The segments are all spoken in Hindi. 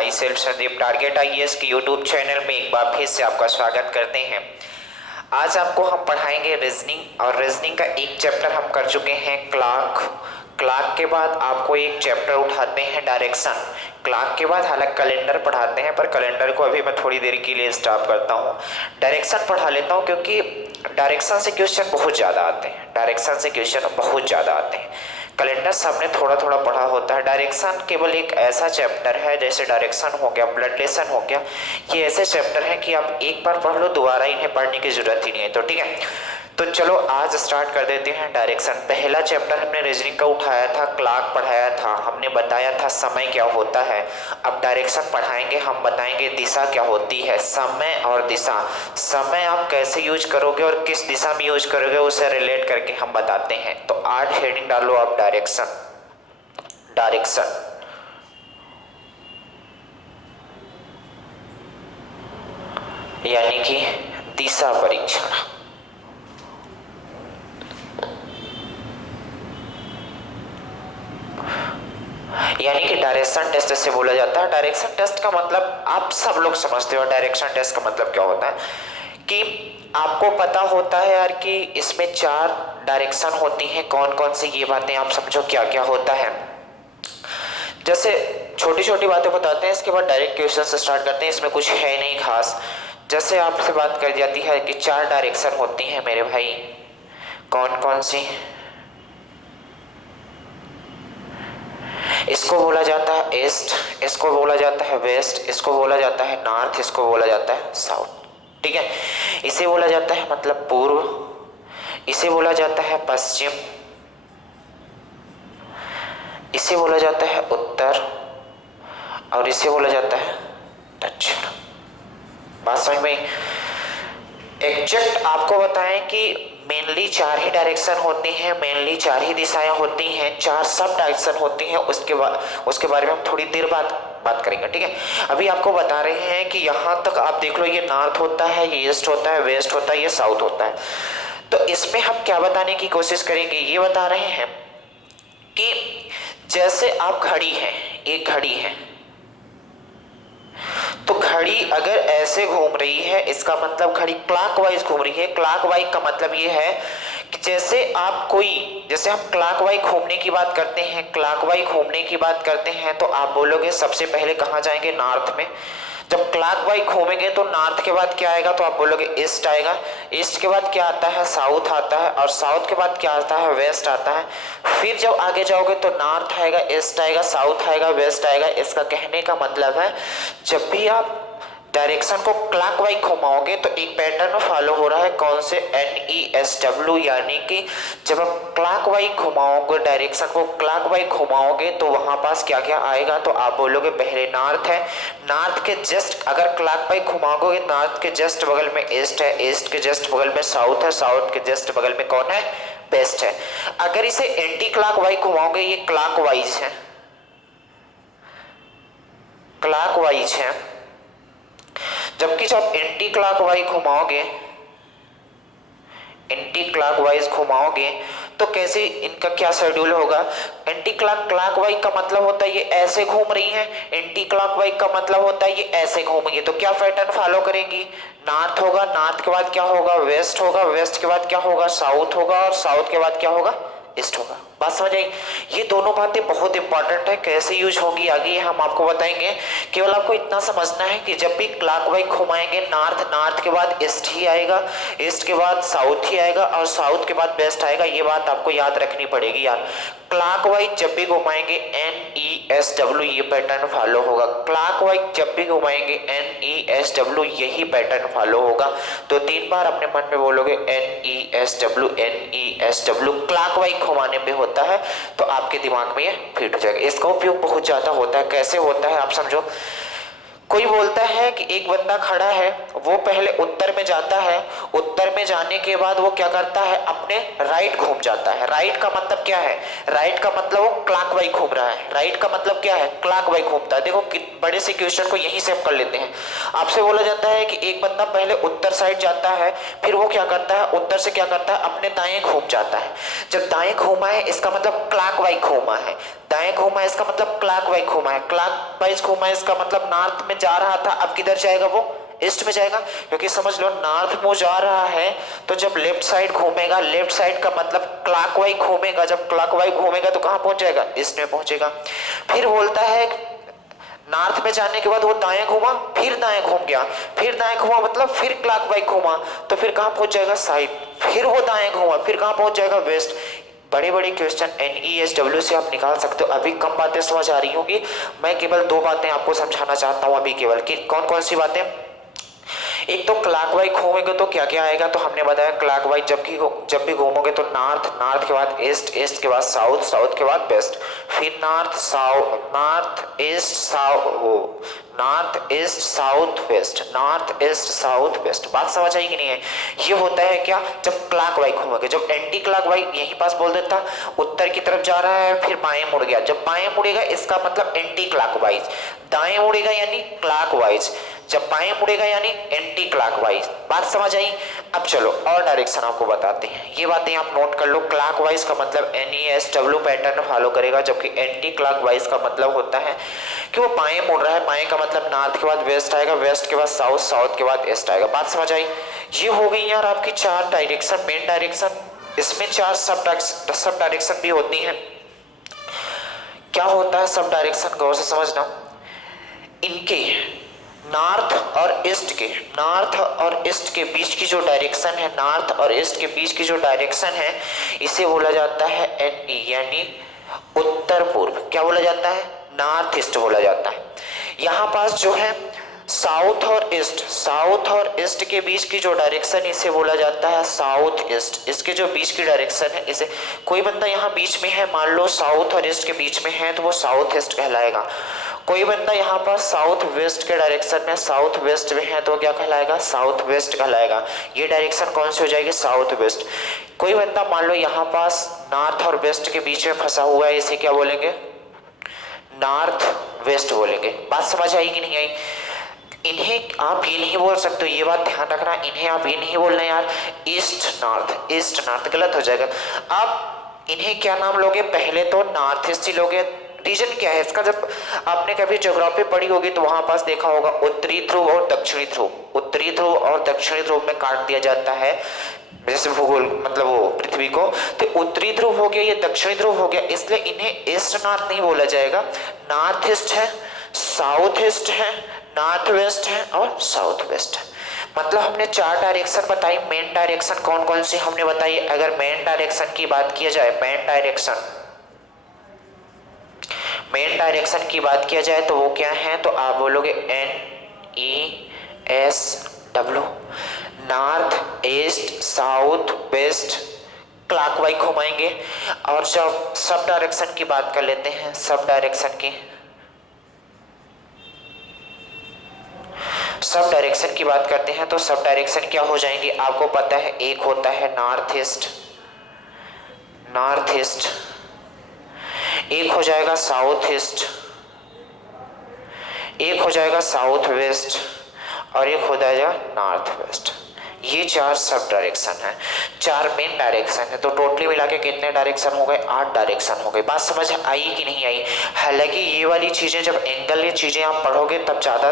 My self Sandeep target IAS के यूट्यूब चैनल में एक बार फिर से आपका स्वागत करते हैं। आज आपको हम पढ़ाएंगे रीजनिंग, और रीजनिंग का एक चैप्टर हम कर चुके हैं क्लाक के बाद आपको एक चैप्टर उठाते हैं डायरेक्शन। क्लाक के बाद हालांकि कैलेंडर पढ़ाते हैं, पर कैलेंडर को अभी मैं थोड़ी देर के लिए स्टॉप करता हूँ। डायरेक्शन पढ़ा लेता हूँ क्योंकि डायरेक्शन से क्वेश्चन बहुत ज़्यादा आते हैं, कैलेंडर सबने थोड़ा थोड़ा पढ़ा होता है। डायरेक्शन केवल एक ऐसा चैप्टर है, जैसे डायरेक्शन हो गया, ब्लड रिलेशन हो गया, ये ऐसे चैप्टर हैं कि आप एक बार पढ़ लो, दोबारा इन्हें पढ़ने की जरूरत ही नहीं है। तो ठीक है, तो चलो आज स्टार्ट कर देते हैं डायरेक्शन। पहला चैप्टर हमने रीजनिंग का उठाया था, क्लाक पढ़ाया था, हमने बताया था समय क्या होता है। अब डायरेक्शन पढ़ाएंगे, हम बताएंगे दिशा क्या होती है। समय और दिशा, समय आप कैसे यूज करोगे और किस दिशा में यूज करोगे उसे रिलेट करके हम बताते हैं। तो आज हेडिंग डालो आप डायरेक्शन यानी कि दिशा परीक्षण। यानी कि डायरेक्शन टेस्ट से बोला जाता है। डायरेक्शन टेस्ट का मतलब आप सब लोग समझते हो। डायरेक्शन टेस्ट का मतलब क्या होता है कि आपको पता होता है यार कि इसमें 4 डायरेक्शन होती हैं, कौन कौन सी, ये बातें आप समझो क्या क्या होता है। जैसे छोटी छोटी बातें बताते हैं, इसके बाद डायरेक्ट क्वेश्चन से स्टार्ट करते हैं। इसमें कुछ है नहीं खास। जैसे आपसे बात कर जाती है कि 4 डायरेक्शन होती हैं मेरे भाई, कौन कौन सी। इसको बोला जाता है ईस्ट, इसको बोला जाता है वेस्ट, इसको बोला जाता है नॉर्थ, इसको बोला जाता है साउथ। ठीक है, इसे बोला जाता है मतलब पूर्व, इसे बोला जाता है पश्चिम, इसे बोला जाता है उत्तर, और इसे बोला जाता है दक्षिण। बात समझ में? एग्जैक्ट आपको बताएं कि मेनली 4 ही डायरेक्शन होती हैं, मेनली 4 ही दिशाएं होती हैं, 4 सब डायरेक्शन होती हैं। उसके बारे में हम थोड़ी देर बाद बात करेंगे। ठीक है, अभी आपको बता रहे हैं कि यहाँ तक आप देख लो, ये नॉर्थ होता है, ये ईस्ट होता है, वेस्ट होता है, ये साउथ होता है। तो इसमें हम क्या बताने की कोशिश करेंगे, ये बता रहे हैं कि जैसे आप घड़ी है, एक घड़ी है, तो घड़ी अगर ऐसे घूम रही है, इसका मतलब घड़ी क्लॉकवाइज घूम रही है। क्लॉकवाइज का मतलब ये है कि जैसे हम क्लॉकवाइज घूमने की बात करते हैं, तो आप बोलोगे सबसे पहले कहाँ जाएंगे, नॉर्थ में। जब क्लॉकवाइज घूमेंगे तो नॉर्थ के बाद क्या आएगा, तो आप बोलोगे ईस्ट आएगा। ईस्ट के बाद क्या आता है, साउथ आता है, और साउथ के बाद क्या आता है, वेस्ट आता है। फिर जब आगे जाओगे तो नॉर्थ आएगा, ईस्ट आएगा, साउथ आएगा, वेस्ट आएगा। इसका कहने का मतलब है जब भी आप डायरेक्शन को क्लॉकवाइज घुमाओगे तो एक पैटर्न फॉलो हो रहा है, कौन से, NESW। यानी कि जब आप क्लॉकवाइज घुमाओगे, डायरेक्शन को क्लॉकवाइज घुमाओगे तो वहां पास क्या क्या आएगा, तो आप बोलोगे पहले नॉर्थ है, नॉर्थ के जस्ट अगर क्लॉकवाइज घुमाओगे नॉर्थ के जस्ट बगल में ईस्ट है, ईस्ट के जस्ट बगल में साउथ है, साउथ के जस्ट बगल में कौन है, वेस्ट है। अगर इसे एंटी क्लॉकवाइज घुमाओगे, ये क्लॉकवाइज है, जबकि जब एंटी क्लॉकवाइज घुमाओगे तो कैसे इनका क्या शेड्यूल होगा। एंटी क्लॉकवाइज का मतलब होता है ये ऐसे घूम रही है, एंटी क्लॉकवाइज का मतलब होता है ये ऐसे घूमेंगे। तो क्या पैटर्न फॉलो करेंगी, नॉर्थ होगा, नॉर्थ के बाद क्या होगा, वेस्ट होगा, वेस्ट के बाद क्या होगा, साउथ होगा, और साउथ के बाद क्या होगा, ईस्ट होगा। बात समझ आई? ये दोनों बातें बहुत इंपॉर्टेंट है, कैसे यूज होगी आगे हम आपको बताएंगे। केवल आपको इतना समझना है कि जब भी क्लॉकवाइज घुमाएंगे नॉर्थ के बाद ईस्ट ही आएगा, ईस्ट के बाद साउथ ही आएगा, और साउथ के बाद वेस्ट आएगा। ये बात आपको याद रखनी पड़ेगी यार। क्लॉकवाइज जब भी घुमाएंगे NESW ये पैटर्न फॉलो होगा, क्लॉकवाइज जब भी घुमाएंगे NESW यही पैटर्न फॉलो होगा। तो 3 बार अपने मन में बोलोगे NESW। क्लॉकवाइज घुमाने पे होता है तो आपके दिमाग में ये फिट हो जाएगा। इसका उपयोग बहुत ज्यादा होता है, कैसे होता है आप समझो। कोई बोलता है कि एक बंदा खड़ा है, वो पहले उत्तर में जाता है, उत्तर में जाने के बाद वो क्या करता है, अपने राइट घूम जाता है। राइट का मतलब क्या है, राइट का मतलब वो क्लॉकवाइज घूम रहा है। राइट का मतलब क्या है, क्लॉकवाइज घूमता है। देखो बड़े से क्वेश्चन को यहीं से हम कर लेते हैं। आपसे बोला जाता है कि एक बंदा पहले उत्तर साइड जाता है, फिर वो क्या करता है, उत्तर से क्या करता है, अपने दाएं घूम जाता है। जब दाएं घूमा है इसका मतलब क्लॉकवाइज घूमा है, दाएं घूमा है इसका मतलब क्लॉकवाइज घूमा है, क्लॉकवाइज घूमा है इसका मतलब नॉर्थ में जा रहा था, अब किधर जाएगा, वो ईस्ट में जाएगा। क्योंकि समझ लो नॉर्थ में जा रहा है तो जब लेफ्ट साइड घूमेगा, लेफ्ट साइड का मतलब क्लॉकवाइज घूमेगा, जब क्लॉकवाइज घूमेगा तो कहां पहुंच जाएगा, ईस्ट में पहुंचेगा। फिर बोलता है नॉर्थ में जाने के बाद वो दाएं घूमा, फिर दाएं घूम गया, फिर दाएं घूमा मतलब फिर क्लॉकवाइज घूमा, तो फिर कहां पहुंच जाएगा, साइड। फिर वो दाएं घूमा, फिर कहां पहुंच जाएगा, वेस्ट। बड़े बड़े क्वेश्चन NESW से आप निकाल सकते हो। अभी कम बातें समझ आ रही होंगी, मैं केवल 2 बातें आपको समझाना चाहता हूं अभी केवल, कि कौन कौन सी बातें। एक तो क्लॉकवाइज घूमेंगे तो क्या क्या आएगा, तो हमने बताया क्लॉकवाइज जब भी घूमोगे तो नॉर्थ, नॉर्थ के बाद ईस्ट, ईस्ट के बाद साउथ, साउथ के बाद वेस्ट, फिर north south, north east south, north east south west, north east south west. बात समझ आई कि नहीं है। ये होता है क्या, जब क्लॉकवाइज घूमोगे। जब एंटी क्लॉकवाइज यहीं पास बोल देता, उत्तर की तरफ जा रहा है फिर बाएं मुड़ गया, जब बाएं मुड़ेगा इसका मतलब एंटी क्लॉकवाइज, दाएं मुड़ेगा यानी क्लॉकवाइज, जब बाएं मुड़ेगा यानी एंटी क्लॉकवाइज। बात समझ आई। अब चलो और डायरेक्शन आपको बताते हैं, ये बातें आप नोट कर लो। क्लॉकवाइज का मतलब NESW पैटर्न फॉलो करेगा, जबकि एंटी क्लॉकवाइज का मतलब होता है कि वो बाएं मुड़ रहा है। बाएं का मतलब नॉर्थ के बाद वेस्ट आएगा, वेस्ट के बाद साउथ, साउथ के बाद ईस्ट आएगा। बात समझ आई। ये हो गई यार आपकी 4 डायरेक्शन, मेन डायरेक्शन। इसमें 4 सब डायरेक्शन भी होती हैं। क्या होता है सब डायरेक्शन, गौर से समझना। इनके नॉर्थ और ईस्ट के, नॉर्थ और ईस्ट के बीच की जो डायरेक्शन है, नॉर्थ और ईस्ट के बीच की जो डायरेक्शन है, इसे बोला जाता है NE यानी उत्तर पूर्व। क्या बोला जाता है, नॉर्थ ईस्ट बोला जाता है। यहाँ पास जो है साउथ और ईस्ट, साउथ और ईस्ट के बीच की जो डायरेक्शन, इसे बोला जाता है साउथ ईस्ट। इसके जो बीच की डायरेक्शन है, इसे कोई बंदा यहाँ बीच में है, मान लो साउथ और ईस्ट के बीच में है, तो वो साउथ ईस्ट कहलाएगा। कोई बंदा यहाँ पर साउथ वेस्ट के डायरेक्शन में, साउथ वेस्ट में है, तो क्या कहलाएगा, साउथ वेस्ट कहलाएगा। ये डायरेक्शन कौन सी हो जाएगी, साउथ वेस्ट। कोई बंदा मान लो यहाँ पास नॉर्थ और वेस्ट के बीच में फंसा हुआ है, इसे क्या बोलेंगे, नॉर्थ वेस्ट बोलेंगे। बात समझ आई कि नहीं आई। इन्हें आप ये नहीं बोल सकते, ये बात ध्यान रखना, इन्हें आप ये नहीं बोलना यार ईस्ट नॉर्थ, ईस्ट नॉर्थ, गलत हो जाएगा। आप इन्हें क्या नाम लोगे, पहले तो नॉर्थ ईस्ट ही लोगे। रीजन क्या है इसका, जब आपने कभी ज्योग्राफी पढ़ी होगी तो वहां पास देखा होगा उत्तरी ध्रुव और दक्षिणी ध्रुव, उत्तरी ध्रुव और दक्षिणी ध्रुव में काट दिया जाता है, जैसे भूगोल मतलब वो पृथ्वी को। तो उत्तरी ध्रुव हो गया, ये दक्षिणी ध्रुव हो गया, इसलिए इन्हें ईस्ट नॉर्थ नहीं बोला जाएगा, नॉर्थ ईस्ट है, साउथ ईस्ट है, नॉर्थ वेस्ट है और साउथ वेस्ट है। मतलब हमने 4 डायरेक्शन बताई। मेन डायरेक्शन कौन कौन सी हमने बताई। अगर मेन डायरेक्शन की बात किया जाए, मेन डायरेक्शन की बात किया जाए तो वो क्या है, तो आप बोलोगे NESW, north east south west, clockwise घुमाएंगे। और जब सब डायरेक्शन की बात कर लेते हैं, सब डायरेक्शन की बात करते हैं, तो सब डायरेक्शन क्या हो जाएंगे, आपको पता है। एक होता है नॉर्थ ईस्ट, एक हो जाएगा साउथ ईस्ट, एक हो जाएगा साउथ वेस्ट और एक हो जाएगा नॉर्थ वेस्ट। ये 4 सब डायरेक्शन है, 4 मेन डायरेक्शन है। तो टोटली मिला के कितने डायरेक्शन हो गए, 8 डायरेक्शन हो गए। बात समझ आई कि नहीं आई। हालांकि ये वाली चीजें जब एंगल ये चीजें आप पढ़ोगे तब ज्यादा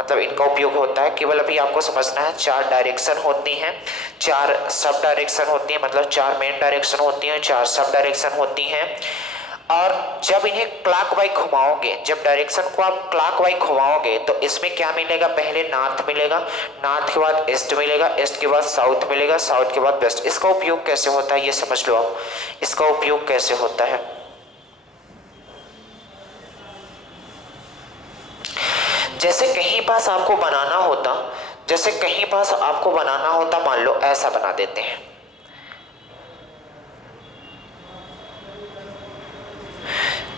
मतलब इनका उपयोग होता है। केवल अभी आपको समझना है 4 डायरेक्शन होती हैं, 4 सब डायरेक्शन होती हैं, मतलब 4 मेन डायरेक्शन होती हैं, 4 सब डायरेक्शन होती हैं। और जब इन्हें क्लॉकवाइज घुमाओगे, जब डायरेक्शन को आप क्लॉकवाइज घुमाओगे तो इसमें क्या मिलेगा, पहले नॉर्थ मिलेगा, नॉर्थ के बाद ईस्ट मिलेगा, ईस्ट के बाद साउथ मिलेगा, साउथ के बाद वेस्ट। इसका उपयोग कैसे होता है ये समझ लो आप, इसका उपयोग कैसे होता है। जैसे कहीं पास आपको बनाना होता, मान लो ऐसा बना देते हैं,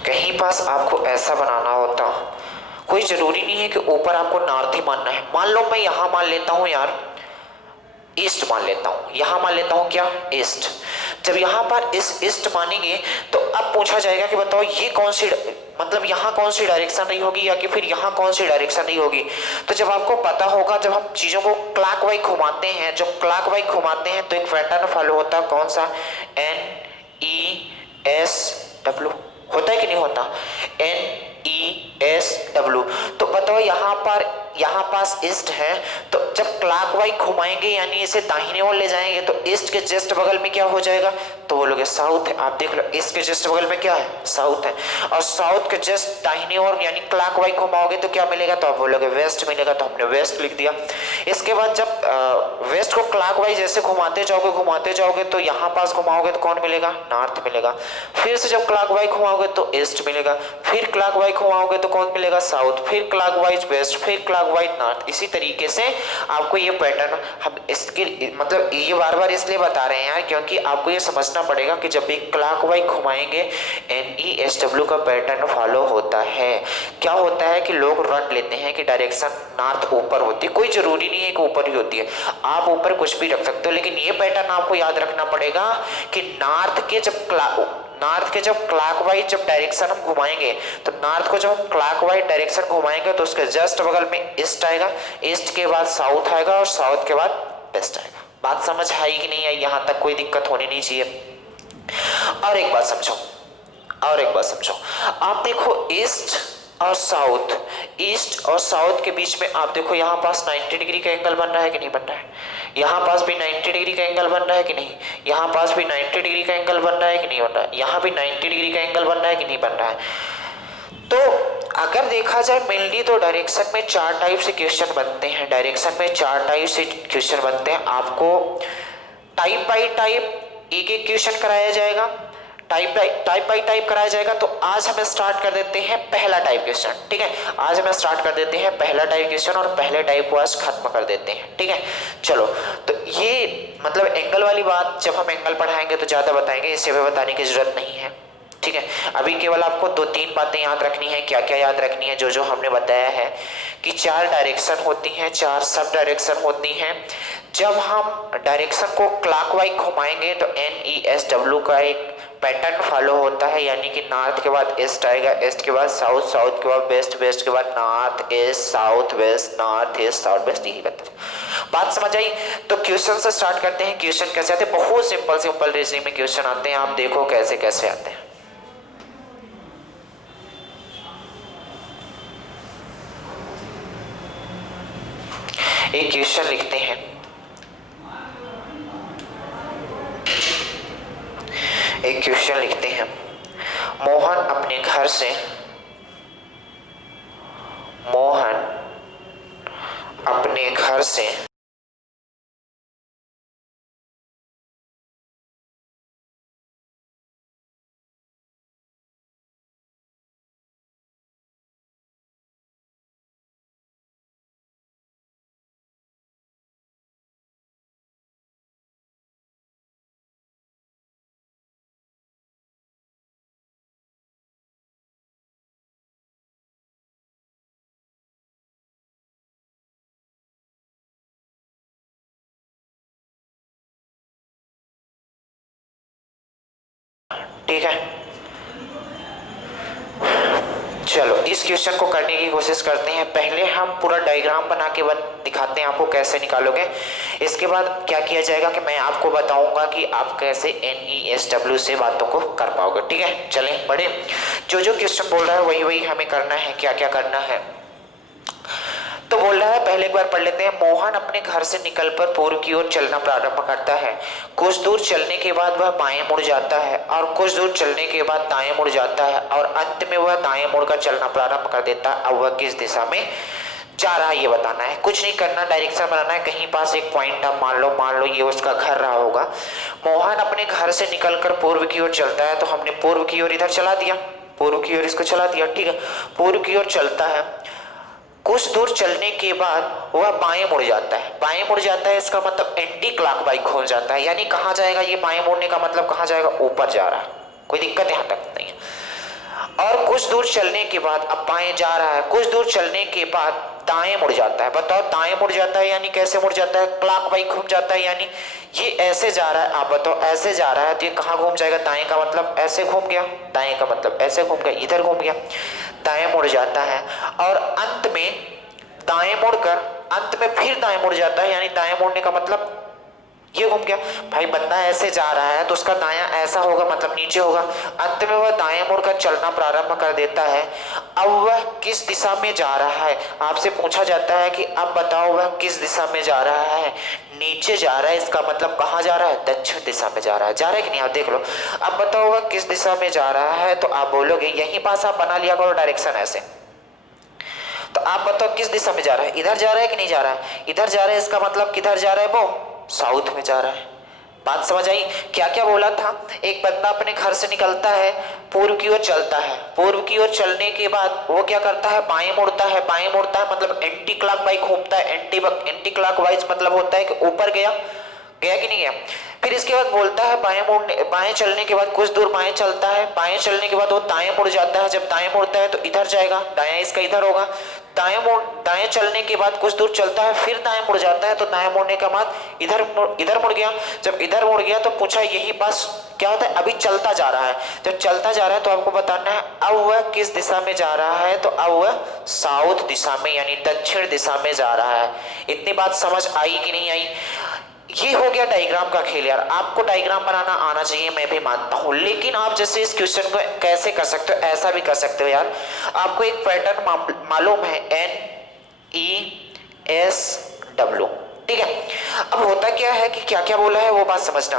कहीं पास आपको ऐसा बनाना होता, कोई जरूरी नहीं है कि ऊपर आपको नॉर्थ ही मानना है। मान लो मैं यहाँ मान लेता हूँ यार ईस्ट मान लेता हूँ, यहाँ मान लेता हूँ क्या ईस्ट। जब यहाँ पर इस ईस्ट मानेंगे तो अब पूछा जाएगा कि बताओ ये कौन सी मतलब यहाँ कौन सी डायरेक्शन रही होगी या कि फिर यहाँ कौन सी डायरेक्शन रही होगी। तो जब आपको पता होगा, जब हम चीज़ों को क्लॉकवाइज घुमाते हैं, जो क्लॉकवाइज घुमाते हैं तो एक पैटर्न फॉलो होता है, कौन सा, NESW होता है कि नहीं होता, NESW। तो बताओ यहाँ पास ईस्ट है, तो जब क्लॉकवाइज घुमाएंगे यानी इसे दाहिने ओर ले जाएंगे तो ईस्ट के जस्ट बगल में क्या हो जाएगा, तो बोलोगे साउथ है। आप देख लो ईस्ट के जस्ट बगल में क्या है, साउथ है। और साउथ के जस्ट दाहिने ओर यानी क्लॉकवाइज घुमाओगे तो क्या मिलेगा, तो आप बोलोगे वेस्ट मिलेगा, तो हमने वेस्ट लिख दिया। इसके बाद जब वेस्ट को क्लॉकवाइज ऐसे घुमाते जाओगे तो यहाँ पास घुमाओगे तो कौन मिलेगा, नॉर्थ मिलेगा। फिर से जब क्लॉकवाइज घुमाओगे तो ईस्ट मिलेगा, फिर क्लॉकवाइज घुमाओगे तो कौन मिलेगा, साउथ, फिर क्लॉकवाइज वेस्ट, फिर क्लॉकवाइज नॉर्थ। इसी तरीके से आपको ये पैटर्न, हम इसके मतलब ये बार बार इसलिए बता रहे हैं यार क्योंकि आपको ये समझना पड़ेगा कि जब भी क्लॉकवाइज घुमाएंगे NESW का पैटर्न फॉलो होता है। क्या होता है कि लोग रट लेते हैं कि डायरेक्शन नॉर्थ ऊपर होती है, कोई जरूरी नहीं है कि ऊपर ही होती है, आप ऊपर कुछ भी रख सकते हो, लेकिन ये पैटर्न आपको याद रखना पड़ेगा कि नॉर्थ के जब क्लॉकवाइज जब डायरेक्शन हम घुमाएंगे तो नॉर्थ को जब हम क्लॉकवाइज डायरेक्शन घुमाएंगे तो उसके जस्ट बगल में ईस्ट आएगा, ईस्ट के बाद साउथ आएगा और साउथ के बाद वेस्ट आएगा। बात समझ आई कि नहीं आई, यहाँ तक कोई दिक्कत होनी नहीं चाहिए। और एक बात समझो, आप देखो ईस्ट और साउथ के बीच में आप देखो यहाँ पास 90 डिग्री का एंगल बन रहा है कि नहीं बन रहा है, यहाँ पास भी 90 डिग्री का एंगल बन रहा है कि नहीं, यहाँ पास भी 90 डिग्री का एंगल बन रहा है कि नहीं बन रहा है, यहाँ भी 90 डिग्री का एंगल बन रहा है कि नहीं बन रहा है। तो अगर देखा जाए मेनली तो डायरेक्शन में 4 टाइप से क्वेश्चन बनते हैं, आपको टाइप बाई टाइप एक क्वेश्चन कराया जाएगा, टाइप बाई टाइप कराया जाएगा। तो आज हम स्टार्ट कर देते हैं पहला टाइप क्वेश्चन, ठीक है, आज हम स्टार्ट कर देते हैं पहला टाइप क्वेश्चन और पहले टाइप को आज खत्म कर देते हैं, ठीक है। चलो, तो ये मतलब एंगल वाली बात जब हम एंगल पढ़ाएंगे तो ज्यादा बताएंगे, इसे भी बताने की जरूरत नहीं है, ठीक है। अभी केवल आपको 2-3 बातें याद रखनी है। क्या क्या याद रखनी है, जो हमने बताया है कि 4 डायरेक्शन होती हैं, 4 सब डायरेक्शन होती हैं। जब हम डायरेक्शन को क्लॉकवाइज घुमाएंगे तो NESW का एक पैटर्न फॉलो होता है, यानी कि नॉर्थ के बाद ईस्ट आएगा, ईस्ट के बाद साउथ, साउथ के बाद वेस्ट, वेस्ट के बाद north east south west, north east south west, यही बनता है। बात समझ आई? तो क्वेश्चन से स्टार्ट करते हैं। क्वेश्चन कैसे आते हैं, बहुत सिंपल रीजनिंग में क्वेश्चन आते हैं, आप देखो कैसे कैसे आते हैं। एक क्वेश्चन लिखते हैं, मोहन अपने घर से ठीक है। चलो इस क्वेश्चन को करने की कोशिश करते हैं। पहले हम पूरा डायग्राम बना के दिखाते हैं आपको कैसे निकालोगे। इसके बाद क्या किया जाएगा कि मैं आपको बताऊंगा कि आप कैसे NESW से बातों को कर पाओगे, ठीक है। चलें बड़े, जो क्वेश्चन बोल रहा है वही हमें करना है। क्या क्या करना है तो बोल रहा है, पहले एक बार पढ़ लेते हैं। मोहन अपने घर से निकलकर पूर्व की ओर चलना प्रारंभ करता है। कुछ दूर चलने के बाद वह बाएं मुड़ जाता है और कुछ दूर चलने के बाद दाएं मुड़ जाता है और अंत में वह दाएं मुड़कर चलना प्रारंभ कर देता है। अब वह किस दिशा में जा रहा है ये बताना है, कुछ नहीं करना, डायरेक्शन बनाना है। कहीं पास एक पॉइंट आप मान लो ये उसका घर रहा होगा। मोहन अपने घर से निकलकर पूर्व की ओर चलता है, तो हमने पूर्व की ओर इधर चला दिया, पूर्व की ओर इसको चला दिया, ठीक है। पूर्व की ओर चलता है, कुछ दूर चलने के बाद वह बाएं मुड़ जाता है। बाएं मुड़ जाता है इसका मतलब एंटी क्लॉकवाइज घूम जाता है, यानी कहाँ जाएगा ये, बाएं मुड़ने का मतलब कहाँ जाएगा, ऊपर जा रहा है। कोई दिक्कत यहाँ तक नहीं है। और कुछ दूर चलने के बाद अब बाएं जा रहा है, कुछ दूर चलने के बाद दाएं मुड़ जाता है। बताओ दाएं मुड़ जाता है यानी कैसे मुड़ जाता है? क्लॉकवाइज घूम जाता है। यानी ये ऐसे जा रहा है, आप बताओ ऐसे जा रहा है तो ये कहाँ घूम जाएगा? दाएं का मतलब ऐसे घूम गया, दाएं का मतलब ऐसे घूम गया, इधर घूम गया, दाएं मुड़ जाता है। और अंत में दाएं मुड़कर अंत में फिर दाएं मुड़ जाता है, यानी दाएं मुड़ने का मतलब ये घूम गया। भाई बंदा ऐसे जा रहा है तो उसका दायां ऐसा होगा, मतलब नीचे होगा। अंत में वह दाएं मुड़कर चलना प्रारंभ कर देता है। अब वह किस दिशा में जा रहा है? आपसे पूछा जाता है कि अब बताओ वह किस दिशा में जा रहा है? नीचे जा रहा है, इसका मतलब कहाँ जा रहा है? दक्षिण दिशा में जा रहा है। जा रहा है कि नहीं? आप देख लो। अब बताओ वह किस दिशा में जा रहा है, तो आप बोलोगे, यही पास आप बना लिया करो डायरेक्शन ऐसे। तो आप बताओ किस दिशा में जा रहा है? इधर जा रहा है कि नहीं जा रहा है? इधर जा रहा है, इसका मतलब किधर जा रहा है? वो साउथ में जा रहा है। बात समझ आई? क्या क्या बोला था? एक बंदा अपने घर से निकलता है, पूर्व की ओर चलता है, पूर्व की ओर चलने के बाद वो क्या करता है? बाएं मुड़ता है। बाएं मुड़ता है मतलब एंटी क्लॉकवाइज घूमता है। एंटी क्लॉकवाइज मतलब होता है कि ऊपर गया, गया कि नहीं गया। फिर इसके बाद बोलता है बाएं चलने के बाद कुछ दूर बाएं चलता है, बाएं चलने के बाद वो दाएं मुड़ जाता है। जब दाएं मुड़ता है तो इधर जाएगा, दाएं इसका इधर होगा। दाएं चलने के बाद कुछ दूर चलता है, फिर दाएं मुड़ जाता है, तो दाएं मुड़ने के बाद इधर मुड़ गया। जब इधर मुड़ गया तो पूछा यही पास क्या होता है? अभी चलता जा रहा है। जब चलता जा रहा है तो आपको बताना है अब वह किस दिशा में जा रहा है, तो अब वह साउथ दिशा में यानी दक्षिण दिशा में जा रहा है। इतनी बात समझ आई कि नहीं आई? ये हो गया डायग्राम का खेल यार। आपको डायग्राम बनाना आना चाहिए, मैं भी मानता हूं, लेकिन आप जैसे इस क्वेश्चन को कैसे कर सकते हो? ऐसा भी कर सकते हो यार। आपको एक पैटर्न मालूम है, NESW, ठीक है। अब होता क्या है कि क्या क्या बोला है वो बात समझना।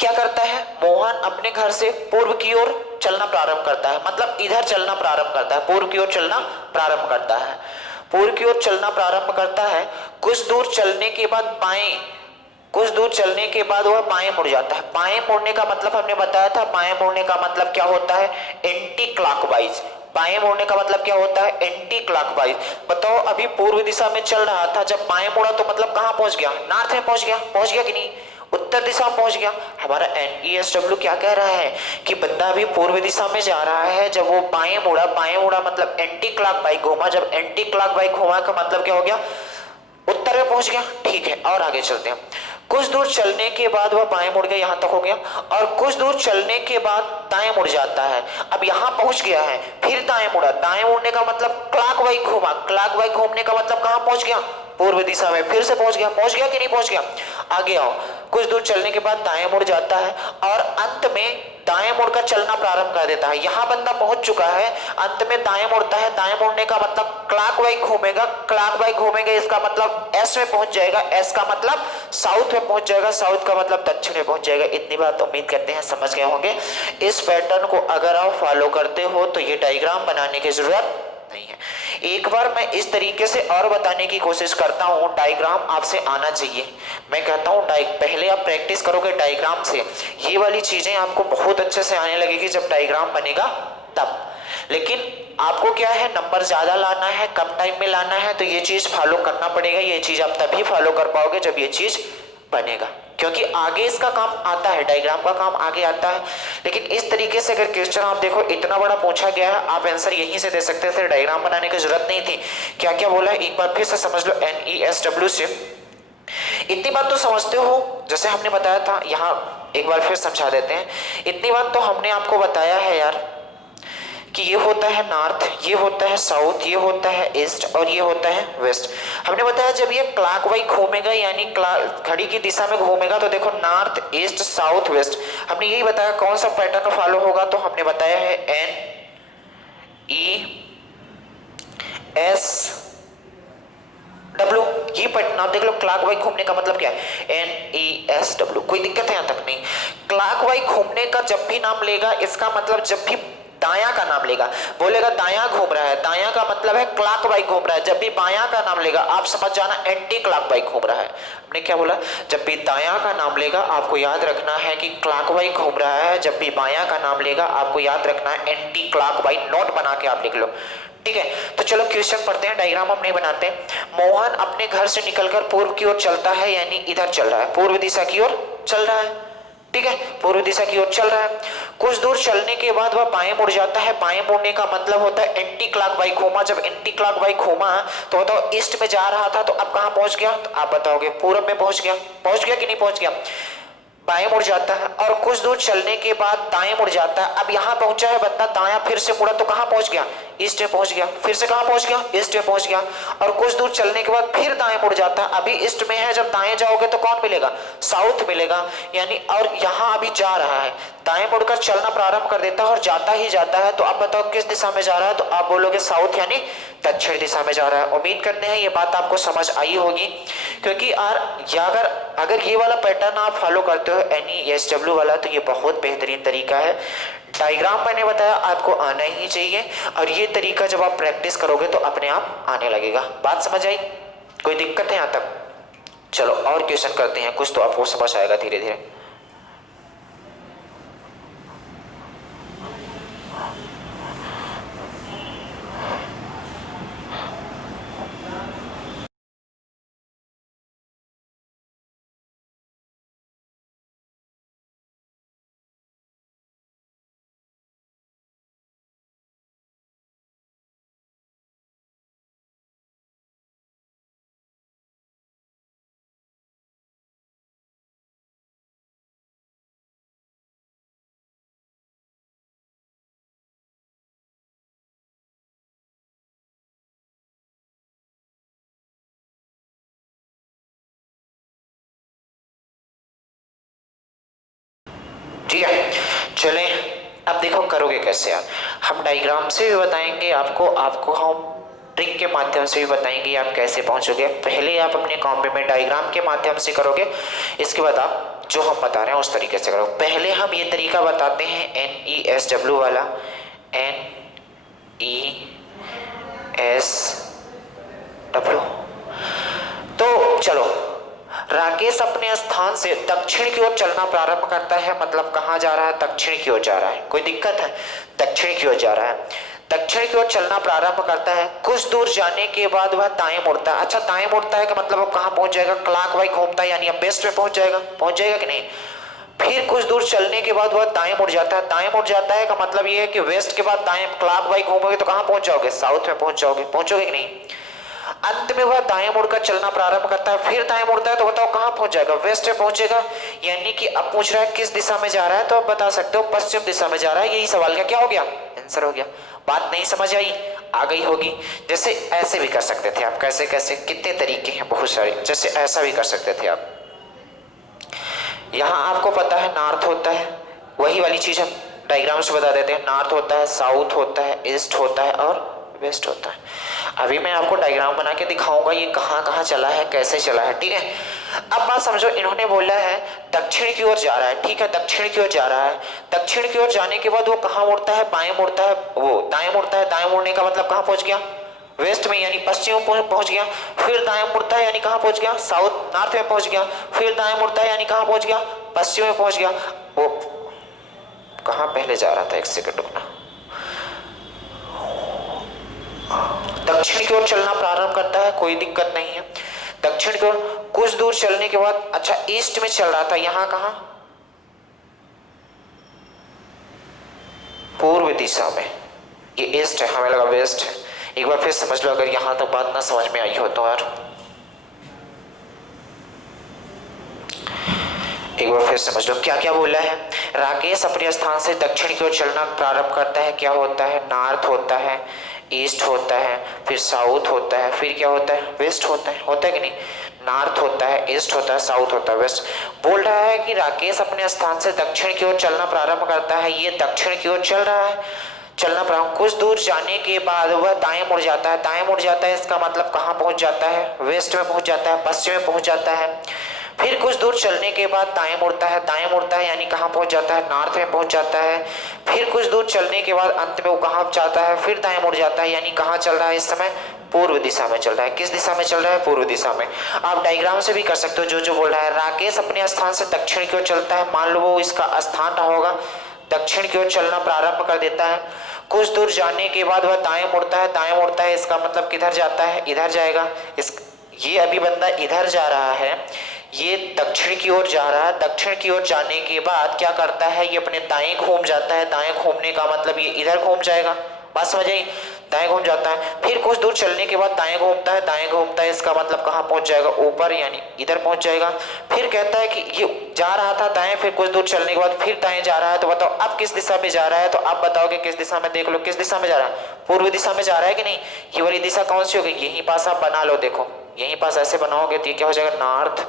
क्या करता है? मोहन अपने घर से पूर्व की ओर चलना प्रारंभ करता है, मतलब इधर चलना प्रारंभ करता है, पूर्व की ओर चलना प्रारंभ करता है, पूर्व की ओर चलना प्रारंभ करता है। कुछ दूर चलने के बाद कुछ दूर चलने के बाद वह बाएं मुड़ जाता है। बाएं मुड़ने का मतलब हमने बताया था, बाएं मुड़ने का मतलब क्या होता है? Anti clockwise. बाएं मुड़ने का मतलब क्या होता है? Anti clockwise. बताओ अभी पूर्व दिशा में चल रहा था, जब बाएं मुड़ा तो मतलब कहां पहुंच गया? नॉर्थ में पहुंच गया। पहुंच गया कि नहीं? उत्तर दिशा में पहुंच गया। हमारा NESW क्या कह रहा है कि बंदा अभी पूर्व दिशा में जा रहा है, जब वो बाएं मुड़ा मतलब एंटी क्लॉकवाइज घूमा, जब एंटी क्लॉकवाइज घूमा का मतलब क्या हो गया? उत्तर में पहुंच गया। ठीक है, और आगे चलते हैं। कुछ दूर चलने के बाद वह बाएं मुड़ गया, यहां तक हो गया। और कुछ दूर चलने के बाद दाएं मुड़ जाता है। अब यहां पहुंच गया है, फिर दाएं मुड़ा। दाएं मुड़ने का मतलब क्लॉकवाइज घूमा, क्लॉकवाइज घूमने का मतलब कहां पहुंच गया? पूर्व दिशा में। फिर से पहुंच गया। पहुंच गया कि नहीं पहुंच गया? आगे आओ। कुछ दूर चलने के बाद दाएं मुड़ जाता है और अंत में दाएं मुड़कर चलना प्रारंभ कर देता है। यहां बंदा पहुंच चुका है, अंत में दाएं मुड़ता है। दाएं मुड़ने का मतलब क्लॉकवाइज घूमेगा, क्लॉकवाइज घूमेगा, इसका मतलब एस में पहुंच जाएगा, एस का मतलब साउथ में पहुंच जाएगा, साउथ का मतलब दक्षिण में पहुंच जाएगा। इतनी बात उम्मीद करते हैं समझ गए होंगे। इस पैटर्न को अगर आप फॉलो करते हो तो ये डायग्राम बनाने की जरूरत नहीं है। एक बार मैं इस तरीके से और बताने की कोशिश करता हूं, डायग्राम आपसे आना चाहिए। मैं कहता हूं पहले आप प्रैक्टिस करोगे डायग्राम से, ये वाली चीजें आपको बहुत अच्छे से आने लगेगी जब डायग्राम बनेगा तब। लेकिन आपको क्या है, नंबर ज्यादा लाना है, कम टाइम में लाना है, तो ये चीज फॉलो करना पड़ेगा। ये चीज आप तभी फॉलो कर पाओगे जब ये चीज बनेगा, क्योंकि आगे इसका काम आता है, डायग्राम का काम आगे आता है। लेकिन इस तरीके से अगर क्वेश्चन आप देखो इतना बड़ा पूछा गया है, आप आंसर यहीं से दे सकते थे, डायग्राम बनाने की जरूरत नहीं थी। क्या क्या बोला है एक बार फिर से समझ लो। NESW से इतनी बात तो समझते हो, जैसे हमने बताया था, यहाँ एक बार फिर समझा देते हैं। इतनी बात तो हमने आपको बताया है यार कि ये होता है नॉर्थ, ये होता है साउथ, ये होता है ईस्ट और ये होता है वेस्ट। हमने बताया जब ये क्लॉकवाइज घूमेगा यानी घड़ी की दिशा में घूमेगा तो देखो नॉर्थ ईस्ट साउथ वेस्ट। हमने यही बताया कौन सा पैटर्न फॉलो होगा, तो हमने बताया है NESW। ये पैटर्न आप देख लो, क्लॉकवाइज घूमने का मतलब क्या है? NESW। कोई दिक्कत है यहाँ तक नहीं? क्लॉकवाइज घूमने का जब भी नाम लेगा, इसका मतलब जब भी दाया का नाम लेगा, बोलेगा दाया घूम रहा है, दाया का मतलब है क्लॉकवाइज घूम रहा है। जब भी बाया का नाम लेगा आप समझ जाना एंटी क्लॉकवाइज घूम रहा है। हमने क्या बोला? जब भी दाया का नाम लेगा आपको याद रखना है कि क्लॉकवाइज घूम रहा है, जब भी बाया का नाम लेगा आपको याद रखना है एंटी क्लॉकवाइज। नोट बना के आप लिख लो, ठीक है। तो चलो क्वेश्चन पढ़ते हैं, डायग्राम हम नहीं बनाते। मोहन अपने घर से निकलकर पूर्व की ओर चलता है, यानी इधर चल रहा है, पूर्व दिशा की ओर चल रहा है, ठीक है, पूर्व दिशा की ओर चल रहा है। कुछ दूर चलने के बाद वह बाएं मुड़ जाता है। बाएं मुड़ने का मतलब होता है एंटी क्लॉकवाइज घूमा। जब एंटी क्लॉकवाइज घूमा तो बताओ ईस्ट में जा रहा था तो अब कहां पहुंच गया, तो आप बताओगे पूरब में पहुंच गया। पहुंच गया कि नहीं पहुंच गया? बाएं मुड़ जाता है और कुछ दूर चलने के बाद दाएं मुड़ जाता है। अब यहां पहुंचा है बंदा, दायां फिर से मुड़ा तो कहां पहुंच गया? ईस्ट में पहुंच गया। फिर से कहां पहुंच गया? ईस्ट में पहुंच गया। और कुछ दूर चलने के बाद फिर दाएं मुड़ जाता है। अभी ईस्ट में है, जब दाएं जाओगे तो कौन मिलेगा? साउथ मिलेगा। यानी और यहां अभी जा रहा है, दाएं मुड़कर चलना प्रारंभ कर देता है और जाता ही जाता है। तो आप बताओ किस दिशा में जा रहा है? तो आप बोलोगे साउथ यानी दक्षिण दिशा में जा रहा है। उम्मीद करते हैं ये बात आपको समझ आई होगी, क्योंकि अगर ये वाला पैटर्न आप फॉलो करते हो NESW वाला, तो ये बहुत बेहतरीन तरीका है। डायग्राम मैंने बताया आपको आना ही चाहिए, और ये तरीका जब आप प्रैक्टिस करोगे तो अपने आप आने लगेगा। बात समझ आई? कोई दिक्कत है यहाँ तक? चलो और क्वेश्चन करते हैं, कुछ तो आपको समझ आएगा धीरे धीरे। ठीक है, चलें अब देखो करोगे कैसे आप। हम डायग्राम से भी बताएंगे आपको हम ट्रिक के माध्यम से भी बताएंगे आप कैसे पहुंचोगे। पहले आप अपने कॉपी में डायग्राम के माध्यम से करोगे, इसके बाद आप जो हम बता रहे हैं उस तरीके से करो। पहले हम ये तरीका बताते हैं NESW वाला, NESW। तो चलो, राकेश अपने स्थान से दक्षिण की ओर चलना प्रारंभ करता है। मतलब कहां जा रहा है? दक्षिण की ओर जा रहा है। कोई दिक्कत है? दक्षिण की ओर जा रहा है। दक्षिण की ओर चलना प्रारंभ करता है। कुछ दूर जाने के बाद वह दाएं मुड़ता है। अच्छा, दाएं मुड़ता है का मतलब अब कहां पहुंच जाएगा? क्लॉकवाइज घूमता है, यानी अब वेस्ट में पहुंच जाएगा। पहुंच जाएगा कि नहीं? फिर कुछ दूर चलने के बाद वह दाएं मुड़ जाता है। दाएं मुड़ जाता है का मतलब ये है कि वेस्ट के बाद दाएं क्लॉकवाइज घूमोगे तो कहां पहुंच जाओगे? साउथ में पहुंच जाओगे। पहुंचोगे कि नहीं? अंत में वह दाएं मुड़कर चलना प्रारंभ करता है। फिर दाएं मुड़ता है तो बताओ कहां पहुंच जाएगा? वेस्ट में पहुंचेगा। यानी कि अब पूछ रहा है किस दिशा में जा रहा है, तो आप बता सकते हो पश्चिम दिशा में जा रहा है। यही सवाल का क्या हो गया? आंसर हो गया। बात नहीं समझ आई? आ गई होगी। जैसे ऐसे भी कर सकते थे आप। कैसे कैसे? कितने तरीके हैं, बहुत सारे। जैसे ऐसा भी कर सकते थे आप। यहां आपको पता है नॉर्थ होता है, वही वाली चीज हम डायग्राम से बता देते हैं। नॉर्थ होता है, साउथ होता है, ईस्ट होता है और वेस्ट होता है। अभी मैं आपको डायग्राम बना के दिखाऊंगा ये कहाँ कहाँ चला है, कैसे चला है। ठीक है, अब बात समझो। इन्होंने बोला है दक्षिण की ओर जा रहा है। ठीक है, दक्षिण की ओर जा रहा है। दक्षिण की ओर जाने के बाद वो कहाँ मुड़ता है? बाएं मुड़ता है, वो दाएं मुड़ता है। दाएं मुड़ने का मतलब कहाँ पहुंच गया? वेस्ट में, यानी पश्चिम में पहुंच गया। फिर दाएं मुड़ता है यानी कहाँ पहुंच गया? साउथ नॉर्थ में पहुंच गया। फिर दाएं मुड़ता है यानी कहाँ पहुंच गया? पश्चिम में पहुंच गया। वो कहाँ पहले जा रहा था? एक सेकंड रुकना। दक्षिण की ओर चलना प्रारंभ करता है, कोई दिक्कत नहीं है। दक्षिण की ओर कुछ दूर चलने के बाद, अच्छा ईस्ट में चल रहा था। यहां कहा? पूर्व दिशा में। ये ईस्ट है, हमें लगा वेस्ट है। एक बार फिर समझ लो, अगर यहां तक बात ना समझ में आई हो तो यार एक बार फिर समझ लो क्या क्या बोला है। राकेश अपने स्थान से दक्षिण की ओर चलना प्रारंभ करता है। क्या होता है? नॉर्थ होता है, ईस्ट होता है, फिर साउथ होता है, फिर क्या होता है? वेस्ट होता है। होता है कि नहीं? नॉर्थ होता है, ईस्ट होता है, साउथ होता है, वेस्ट। बोल रहा है कि राकेश अपने स्थान से दक्षिण की ओर चलना प्रारंभ करता है। ये दक्षिण की ओर चल रहा है, चलना प्रारंभ। कुछ दूर जाने के बाद वह दाएं मुड़ जाता है। दाएं मुड़ जाता है इसका मतलब कहाँ पहुंच जाता है? वेस्ट में पहुंच जाता है, पश्चिम में पहुंच जाता है। फिर कुछ दूर चलने के बाद दाएं मुड़ता है। दाएं मुड़ता है यानी कहाँ पहुंच जाता है? नॉर्थ में पहुंच जाता है। फिर कुछ दूर चलने के बाद अंत में वो कहाँ जाता है? फिर दाएं मुड़ जाता है, यानी कहाँ चल रहा है इस समय? पूर्व दिशा में चल रहा है। किस दिशा में चल रहा है? पूर्व दिशा में। आप डायग्राम से भी कर सकते हो जो जो बोल रहा है। राकेश अपने स्थान से दक्षिण की ओर चलता है। मान लो वो इसका स्थान रहा होगा, दक्षिण की ओर चलना प्रारंभ कर देता है। कुछ दूर जाने के बाद वह दाएं मुड़ता है। दाएं मुड़ता है इसका मतलब किधर जाता है? इधर जाएगा। ये अभी बंदा इधर जा रहा है, ये दक्षिण की ओर जा रहा है, दक्षिण की ओर जाने के बाद क्या करता है, ये अपने दाएं घूम जाता है, दाएं घूमने का मतलब ये इधर घूम जाएगा, बात समझ आई, दाएं घूम जाता है, फिर कुछ दूर चलने के बाद दाएं घूमता है, दाएं घूमता है, इसका मतलब कहाँ पहुंच जाएगा, ऊपर यानी इधर पहुंच जाएगा। फिर कहता है कि ये जा रहा था दाएं, फिर कुछ दूर चलने के बाद फिर दाएं जा रहा है, तो बताओ अब किस दिशा में जा रहा है, तो आप बताओगे किस दिशा में, देख लो किस दिशा में जा रहा है, पूर्व दिशा में जा रहा है कि नहीं। ये वाली दिशा कौन सी होगी, यहीं पास आप बना लो, देखो यहीं पास ऐसे बनाओगे तो ये क्या हो जाएगा, नॉर्थ,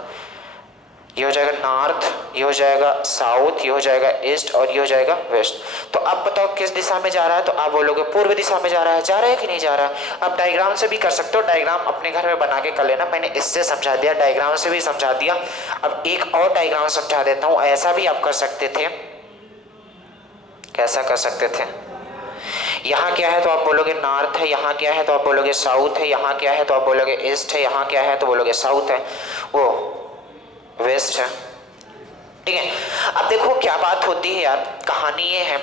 ये हो जाएगा नॉर्थ, ये हो जाएगा साउथ, ये हो जाएगा ईस्ट और ये हो जाएगा वेस्ट। तो अब बताओ किस दिशा में जा रहा है, तो आप बोलोगे पूर्व दिशा में जा रहा है कि नहीं जा रहा है। अब डायग्राम से भी कर सकते हो, डायग्राम अपने घर में बना के कर लेना, मैंने इससे समझा दिया, डायग्राम से भी समझा दिया। अब एक और डायग्राम समझा देता हूं, ऐसा भी आप कर सकते थे, कैसा कर सकते थे, यहाँ क्या है तो आप बोलोगे नॉर्थ है, यहाँ क्या है तो आप बोलोगे साउथ है, यहाँ क्या है तो आप बोलोगे ईस्ट है, यहाँ क्या है तो बोलोगे साउथ है, वो वेस्ट है, ठीक है। अब देखो क्या बात होती है यार, कहानी ये है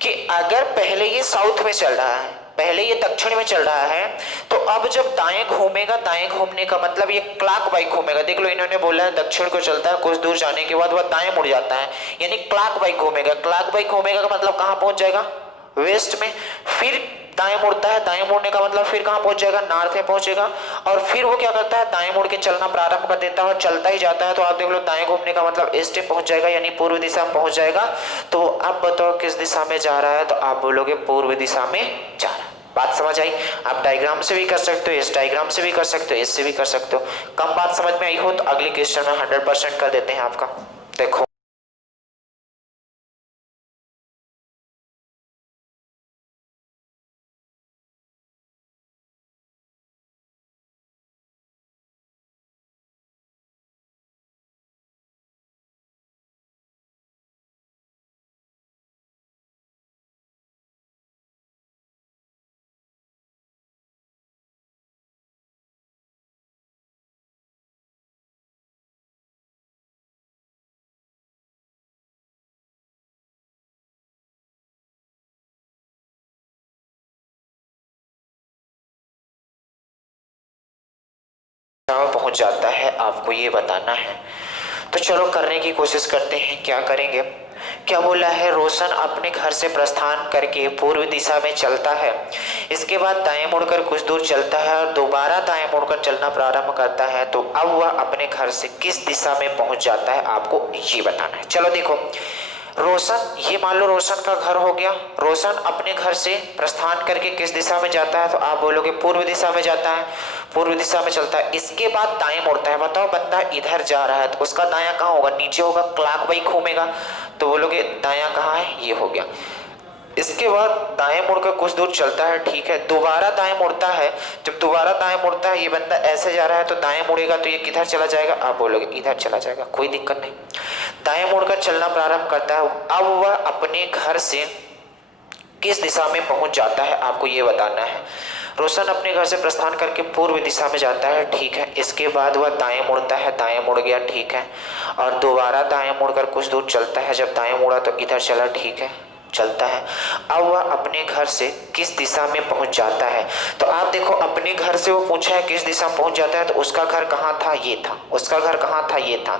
कि अगर पहले ये साउथ में चल रहा है, पहले ये दक्षिण में चल रहा है, तो अब जब दाएं घूमेगा, दाएं घूमने का मतलब ये क्लॉक वाइज घूमेगा, देख लो इन्होंने बोला है दक्षिण को चलता है, कुछ दूर जाने के बाद वह दाएं मुड़ जाता है, यानी क्लॉक वाइज घूमेगा, क्लॉक वाइज घूमेगा का मतलब कहाँ पहुंच जाएगा, वेस्ट में, फिर दाएं मुड़ता है, दाएं मुड़ने का मतलब फिर कहां पहुंच जाएगा, नॉर्थ में पहुंचेगा, और फिर वो क्या करता है, दाएं मुड़ के चलना प्रारंभ कर देता है और चलता ही जाता है, तो आप देख लो दाएं घूमने का मतलब ईस्ट में पहुंच जाएगा, यानी पूर्व दिशा में पहुंच जाएगा। तो अब बताओ किस दिशा में जा रहा है, तो आप बोलोगे पूर्व दिशा में जा रहा है। बात समझ आई, आप डायग्राम से भी कर सकते हो, इस डायग्राम से भी कर सकते हो, इससे भी कर सकते हो। कम बात समझ में आई हो तो अगले क्वेश्चन में 100% कर देते हैं आपका। देखो पहुंच जाता है, आपको ये बताना है। तो चलो करने की कोशिश करते हैं, क्या करेंगे। क्या बोला है, रोशन अपने घर से प्रस्थान करके पूर्व दिशा में चलता है, इसके बाद दाएं मुड़कर कुछ दूर चलता है और दोबारा दाएं मुड़कर चलना प्रारंभ करता है, तो अब वह अपने घर से किस दिशा में पहुंच जाता है, आपको ये बताना है। चलो देखो, रोशन, ये मान लो रोशन का घर हो गया, रोशन अपने घर से प्रस्थान करके किस दिशा में जाता है, तो आप बोलोगे पूर्व दिशा में जाता है, पूर्व दिशा में चलता है, इसके बाद दाएं मुड़ता है। बताओ बंदा इधर जा रहा है तो उसका दायां कहाँ होगा, नीचे होगा, क्लॉकवाइज घूमेगा, तो बोलोगे दायां कहाँ है, ये हो गया। इसके बाद दाएं मुड़कर कुछ दूर चलता है, ठीक है, दोबारा दाएं मुड़ता है, जब दोबारा दाएं मुड़ता है, ये बंदा ऐसे जा रहा है तो दाएं मुड़ेगा तो ये किधर चला जाएगा, आप बोलोगे इधर चला जाएगा, कोई दिक्कत नहीं। दाएं मुड़कर चलना प्रारंभ करता है, अब वह अपने घर से किस दिशा में पहुंच जाता है, आपको ये बताना है। रोशन अपने घर से प्रस्थान करके पूर्व दिशा में जाता है, ठीक है, इसके बाद वह दाएं मुड़ता है, दाएं मुड़ गया, ठीक है, और दोबारा दाएं मुड़कर कुछ दूर चलता है, जब दाएं मुड़ा तो इधर चला, ठीक है, चलता है। अब वह अपने घर से किस दिशा में पहुंच जाता है, तो आप देखो अपने घर से वो पूछा है किस दिशा में पहुंच जाता है, तो उसका घर कहाँ था, ये था, उसका घर कहाँ था, ये था,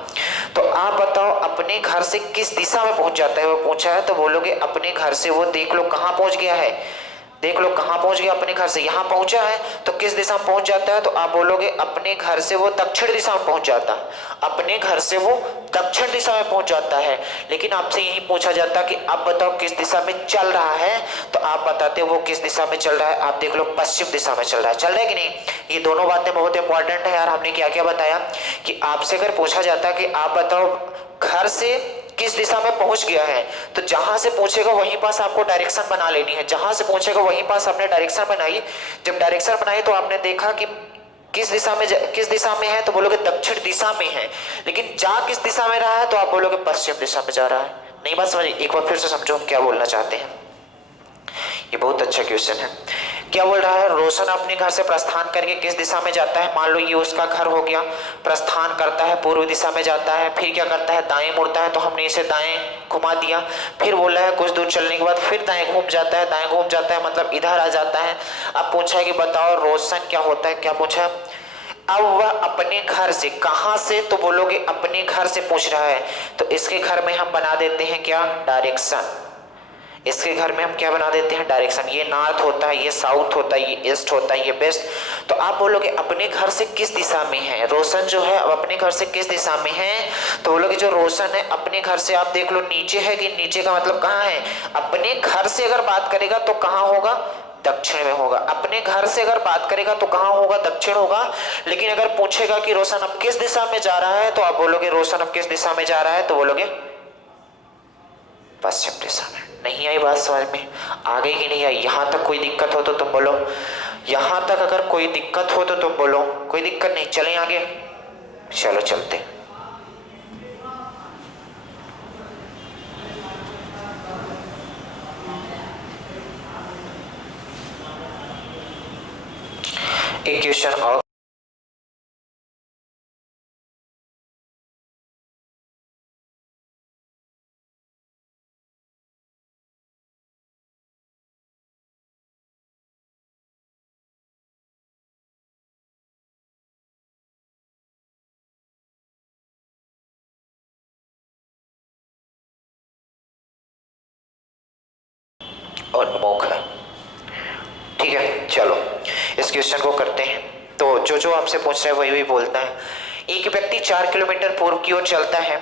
तो आप बताओ अपने घर से किस दिशा में पहुंच जाता है, वो पूछा है, तो बोलोगे अपने घर से वो देख लो कहाँ पहुंच गया है, देख लो कहाँ पहुंच गया, अपने घर से यहाँ पहुंचा है, तो किस दिशा में पहुंच जाता है, तो आप बोलोगे अपने घर से वो दक्षिण दिशा में पहुंच जाता है, अपने घर से वो दक्षिण दिशा में पहुंच जाता है। लेकिन आपसे यही पूछा जाता कि आप बताओ किस दिशा में चल रहा है, तो आप बताते वो किस दिशा में चल रहा है, आप देख लो पश्चिम दिशा में चल रहा है, चल रहा है कि नहीं। ये दोनों बातें बहुत इंपॉर्टेंट है यार, हमने क्या क्या बताया कि आपसे अगर पूछा जाता कि आप बताओ घर से किस दिशा में पहुंच गया है, तो जहां से पूछेगा वहीं पास आपको डायरेक्शन बना लेनी है, जहां से पूछेगा वहीं पास आपने डायरेक्शन बनाई। जब डायरेक्शन बनाई तो आपने देखा कि किस दिशा में है, तो बोलोगे दक्षिण दिशा में है, लेकिन जा किस दिशा में रहा है, तो आप बोलोगे पश्चिम दिशा में जा रहा है। नहीं बात समझिए, एक बार फिर से समझो हम क्या बोलना चाहते हैं। ये बहुत अच्छा क्वेश्चन है। क्या बोल रहा है, रोशन अपने घर से प्रस्थान करके किस दिशा में जाता है, मान लो ये उसका घर हो गया, प्रस्थान करता है, पूर्व दिशा में जाता है, फिर क्या करता है, दाएं मुड़ता है, तो हमने इसे दाएं घुमा दिया, फिर बोला है कुछ दूर चलने के बाद फिर दाएं घूम जाता है, दाएं घूम जाता है मतलब इधर आ जाता है। अब पूछा है कि बताओ रोशन क्या होता है, क्या पूछा है, अब वह अपने घर से, कहां से, तो बोलोगे अपने घर से पूछ रहा है, तो इसके घर में हम बना देते हैं क्या, डायरेक्शन। इसके घर में हम क्या बना देते हैं, डायरेक्शन। ये नॉर्थ होता है, ये साउथ होता है, ये ईस्ट होता है, ये वेस्ट। तो आप बोलोगे अपने घर से किस दिशा में है, रोशन जो है अब अपने घर से किस दिशा में है, तो बोलोगे जो रोशन है अपने घर से, आप देख लो नीचे है कि नीचे का मतलब कहाँ है, अपने घर से अगर बात करेगा तो कहाँ होगा, दक्षिण में होगा। अपने घर से अगर बात करेगा तो कहाँ होगा, दक्षिण होगा। लेकिन अगर पूछेगा कि रोशन अब किस दिशा में जा रहा है, तो आप बोलोगे रोशन अब किस दिशा में जा रहा है, तो बोलोगे पश्चिम दिशा में। नहीं आई बात समझ में, आ गई कि नहीं आई। यहां तक कोई दिक्कत हो तो तुम बोलो, यहां तक अगर कोई दिक्कत हो तो तुम बोलो, कोई दिक्कत नहीं, चलें आगे, चलो चलते। एक क्वेश्चन और, उन्मुख है, ठीक है। चलो इस क्वेश्चन को करते हैं। तो जो जो आपसे पूछ रहा है वही वही बोलता है। एक व्यक्ति 4 किलोमीटर पूर्व की ओर चलता है,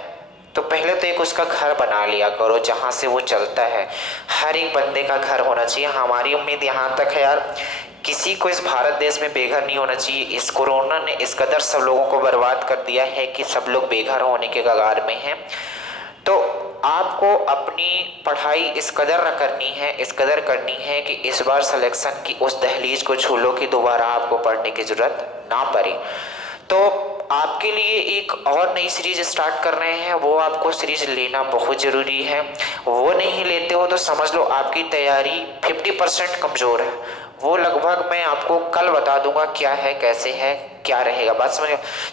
तो पहले तो एक उसका घर बना लिया करो जहां से वो चलता है। हर एक बंदे का घर होना चाहिए। हमारी उम्मीद यहाँ तक है यार, किसी को इस भारत देश में बेघर नहीं होना चाहिए। इस कोरोना ने इस कदर सब लोगों को बर्बाद कर दिया है कि सब लोग बेघर होने के कगार में हैं। तो आपको अपनी पढ़ाई इस कदर करनी है, इस कदर करनी है कि इस बार सिलेक्शन की उस दहलीज को छू लो कि दोबारा आपको पढ़ने की जरूरत ना पड़े। तो आपके लिए एक और नई सीरीज स्टार्ट कर रहे हैं, वो आपको सीरीज लेना बहुत जरूरी है। वो नहीं लेते हो तो समझ लो आपकी तैयारी 50% कमजोर है। वो लगभग मैं आपको कल बता दूंगा क्या है, कैसे है, क्या रहेगा, बात समझ।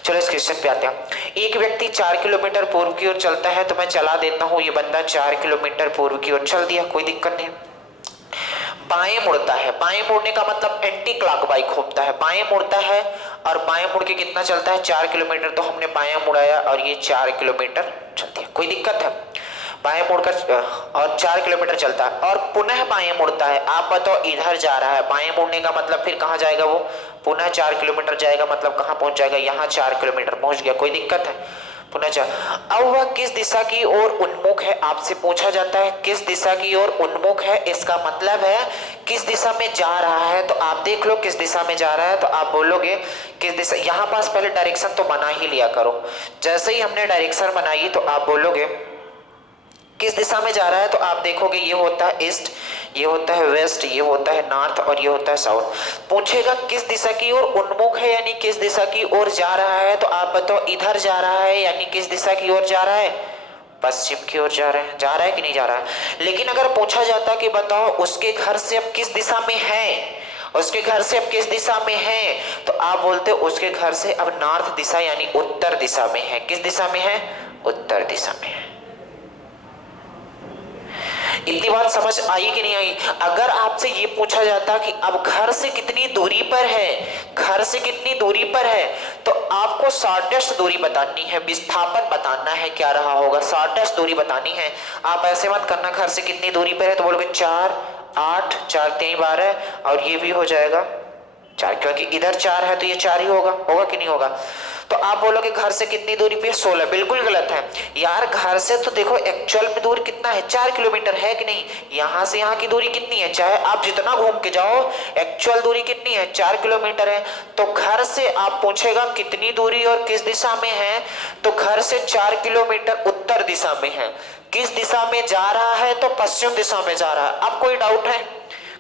चलो इस क्वेश्चन पे आते हैं। एक व्यक्ति 4 किलोमीटर पूर्व की ओर चलता है, तो मैं चला देता हूं। ये बंदा 4 किलोमीटर पूर्व की ओर चल दिया, कोई दिक्कत नहीं। बाएं मुड़ता है, बाएं मुड़ने का मतलब एंटी क्लॉकवाइज घूमता है, बाएं मुड़ता है। और बाएं मुड़ के कितना चलता है, 4 किलोमीटर। तो हमने बाएं मुड़ाया और ये 4 किलोमीटर चल दिया, कोई दिक्कत है। बाएं मुड़कर और 4 किलोमीटर चलता है और पुनः बाएं मुड़ता है। आप बताओ इधर जा रहा है, बाएं मुड़ने का मतलब फिर कहाँ जाएगा वो, पुनः 4 किलोमीटर जाएगा, मतलब कहाँ पहुंच जाएगा, यहाँ 4 किलोमीटर पहुंच गया, कोई दिक्कत है। पुनः चार। अब वह किस दिशा की ओर उन्मुख है, आपसे पूछा जाता है किस दिशा की ओर उन्मुख है, इसका मतलब है किस दिशा में जा रहा है। तो आप देख लो किस दिशा में जा रहा है, तो आप बोलोगे किस दिशा। यहाँ पास पहले डायरेक्शन तो बना ही लिया करो। जैसे ही हमने डायरेक्शन बनाई तो आप बोलोगे किस दिशा में जा रहा है, तो आप देखोगे ये होता है ईस्ट, ये होता है वेस्ट, ये होता है नॉर्थ और ये होता है साउथ। पूछेगा किस दिशा की ओर उन्मुख है, यानी किस दिशा की ओर जा रहा है, तो आप बताओ इधर जा रहा है, यानी किस दिशा की ओर जा रहा है, पश्चिम की ओर जा रहा है। जा रहा है कि नहीं जा रहा है। लेकिन अगर पूछा जाता कि बताओ उसके घर से अब किस दिशा में है, उसके घर से अब किस दिशा में है, तो आप बोलते हो उसके घर से अब नॉर्थ दिशा यानी उत्तर दिशा में है। किस दिशा में है, उत्तर दिशा में है। इतनी बात समझ आई कि नहीं आई। अगर आपसे ये पूछा जाता कि अब घर से कितनी दूरी पर है, घर से कितनी दूरी पर है, तो आपको शॉर्टेस्ट दूरी बतानी है, विस्थापन बताना है, क्या रहा होगा, शॉर्टेस्ट दूरी बतानी है। आप ऐसे मत करना घर से कितनी दूरी पर है, तो बोलोगे 4 8 4 3 12 और ये भी हो जाएगा 4, क्योंकि इधर 4 है तो ये 4 ही होगा, होगा कि नहीं होगा। तो आप बोलोगे घर से कितनी दूरी पे, 16। बिल्कुल गलत है यार। घर से तो देखो एक्चुअल में दूरी कितना है, 4 किलोमीटर है कि नहीं। यहां से यहाँ की दूरी कितनी है, चाहे आप जितना घूम के जाओ, एक्चुअल दूरी कितनी है, 4 किलोमीटर है। तो घर से आप पूछेगा कितनी दूरी और किस दिशा में है, तो घर से 4 किलोमीटर उत्तर दिशा में है। किस दिशा में जा रहा है, तो पश्चिम दिशा में जा रहा है। अब कोई डाउट है,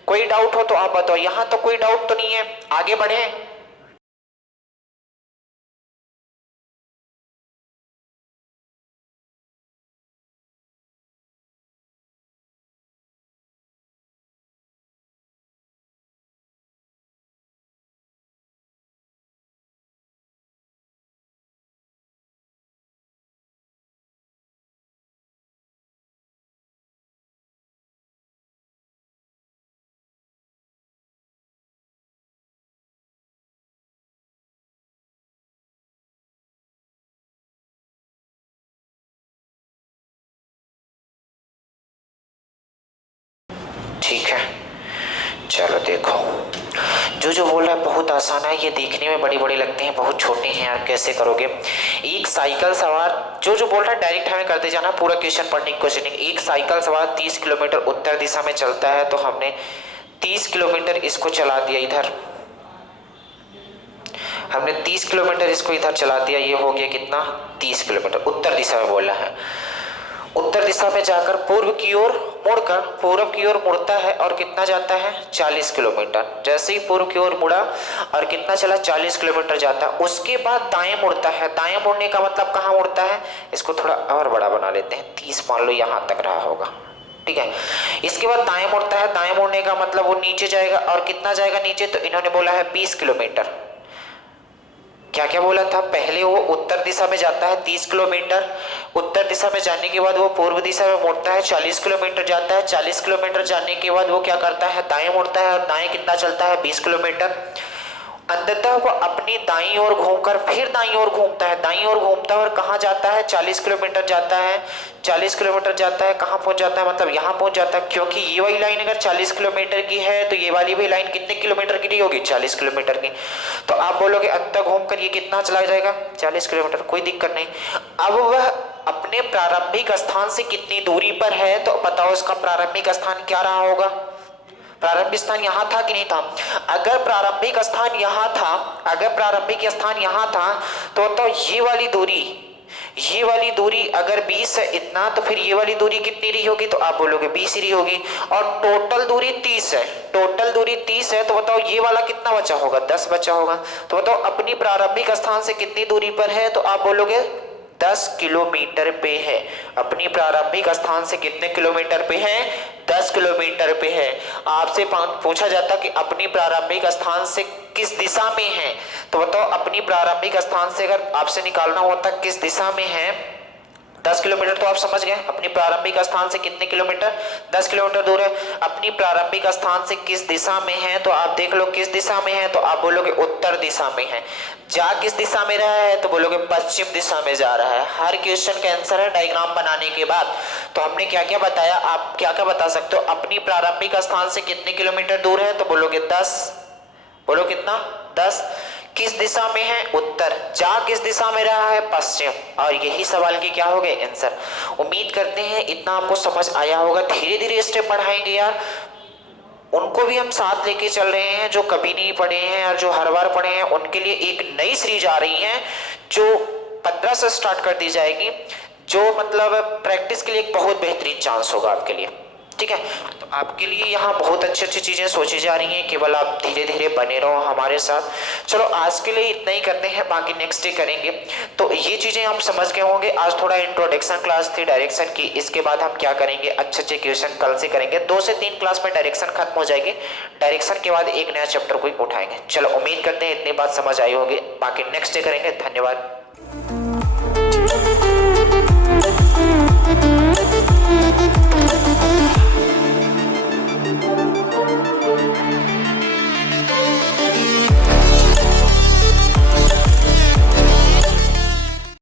कोई डाउट हो तो आप बताओ। यहां तो कोई डाउट तो नहीं है, आगे बढ़े। ठीक है, चलो देखो, जो बोल रहा है बहुत आसान है, ये देखने में बड़े बड़े लगते हैं, बहुत छोटे हैं यार, कैसे करोगे। एक साइकिल सवार, जो बोल रहा है डायरेक्ट हमें करते जाना, पूरा क्वेश्चन पढ़ने की कोशिश नहीं। एक साइकिल सवार 30 किलोमीटर उत्तर दिशा में चलता है, तो हमने 30 किलोमीटर इसको चला दिया इधर, हमने 30 किलोमीटर इसको इधर चला दिया, ये हो गया कितना 30 किलोमीटर उत्तर दिशा में बोला है। उत्तर दिशा में जाकर पूर्व की ओर मुड़कर पूर्व की ओर मुड़ता है और कितना जाता है 40 किलोमीटर। जैसे ही पूर्व की ओर मुड़ा और कितना चला 40 किलोमीटर जाता है, उसके बाद दाएं मुड़ता है। दाएं मुड़ने का मतलब कहाँ मुड़ता है, इसको थोड़ा और बड़ा बना लेते हैं, 30 मान लो यहाँ तक रहा होगा, ठीक है। इसके बाद दाएं मुड़ता है, दाएं मुड़ने का मतलब वो नीचे जाएगा और कितना जाएगा नीचे, तो इन्होंने बोला है 20 किलोमीटर। क्या क्या बोला था, पहले वो उत्तर दिशा में जाता है 30 किलोमीटर, उत्तर दिशा में जाने के बाद वो पूर्व दिशा में मुड़ता है 40 किलोमीटर जाता है, 40 किलोमीटर जाने के बाद वो क्या करता है दाएं मुड़ता है और दाएं कितना चलता है 20 किलोमीटर। अंततः वो अपनी दाईं ओर घूमकर फिर दाईं ओर घूमता है, दाईं ओर घूमता है और कहाँ जाता है 40 किलोमीटर जाता है, 40 किलोमीटर जाता है, कहाँ पहुंच जाता है मतलब यहाँ पहुंच जाता है। क्योंकि ये वाली लाइन अगर 40 किलोमीटर की है तो ये वाली भी लाइन कितने किलोमीटर की नहीं होगी 40 किलोमीटर की। तो आप बोलोगे अंततः घूमकर ये कितना चला जाएगा 40 किलोमीटर, कोई दिक्कत नहीं। अब वह अपने प्रारंभिक स्थान से कितनी दूरी पर है, तो बताओ उसका प्रारंभिक स्थान क्या रहा होगा। प्रारंभिक स्थान यहाँ था कि नहीं था, अगर प्रारंभिक स्थान यहाँ था, अगर प्रारंभिक स्थान यहाँ था तो ये वाली दूरी अगर 20 है इतना, तो फिर ये वाली दूरी कितनी रही होगी, तो आप बोलोगे 20 रही होगी। और टोटल दूरी 30 है, टोटल दूरी 30 है, तो बताओ ये वाला कितना बचा होगा 10 बचा होगा। तो बताओ अपनी प्रारंभिक स्थान से कितनी दूरी पर है, तो आप बोलोगे 10 किलोमीटर पे है। अपनी प्रारंभिक स्थान से कितने किलोमीटर पे है 10 किलोमीटर पे है। आपसे पूछा जाता कि अपनी प्रारंभिक स्थान से किस दिशा में है, तो बताओ अपनी प्रारंभिक स्थान से अगर आपसे निकालना होता किस दिशा में है 10 किलोमीटर, तो आप समझ गए अपनी प्रारंभिक स्थान से कितने किलोमीटर 10 किलोमीटर दूर है। अपनी प्रारंभिक स्थान से किस दिशा में है, तो आप देख लो किस दिशा में है, तो आप बोलोगे उत्तर दिशा में है। जा किस दिशा में रहा है, तो बोलोगे पश्चिम दिशा में जा रहा है। हर क्वेश्चन का आंसर है डायग्राम बनाने के बाद। तो हमने क्या क्या बताया, आप क्या क्या बता सकते हो, अपनी प्रारंभिक स्थान से कितने किलोमीटर दूर है, तो बोलोगे 10, बोलो कितना 10, किस दिशा में है उत्तर, जा किस दिशा में रहा है पश्चिम। और यही सवाल के क्या हो गए आंसर। उम्मीद करते हैं इतना आपको समझ आया होगा। धीरे धीरे स्टेप बढ़ाएंगे यार, उनको भी हम साथ लेके चल रहे हैं जो कभी नहीं पढ़े हैं और जो हर बार पढ़े हैं, उनके लिए एक नई सीरीज आ रही है जो 15 से स्टार्ट कर दी जाएगी, जो मतलब प्रैक्टिस के लिए एक बहुत बेहतरीन चांस होगा आपके लिए, ठीक है। तो आपके लिए यहाँ बहुत अच्छी अच्छी चीजें सोची जा रही हैं, केवल आप धीरे धीरे बने रहो हमारे साथ। चलो आज के लिए इतना ही करते हैं, बाकी नेक्स्ट डे करेंगे। तो ये चीजें हम समझ गए होंगे। आज थोड़ा इंट्रोडक्शन क्लास थी डायरेक्शन की, इसके बाद हम क्या करेंगे अच्छे अच्छे क्वेश्चन कल से करेंगे। 2 से 3 क्लास में डायरेक्शन खत्म हो जाएगी, डायरेक्शन के बाद एक नया चैप्टर कोई उठाएंगे। चलो उम्मीद करते हैं इतनी बात समझ आई होगी, बाकी नेक्स्ट डे करेंगे। धन्यवाद।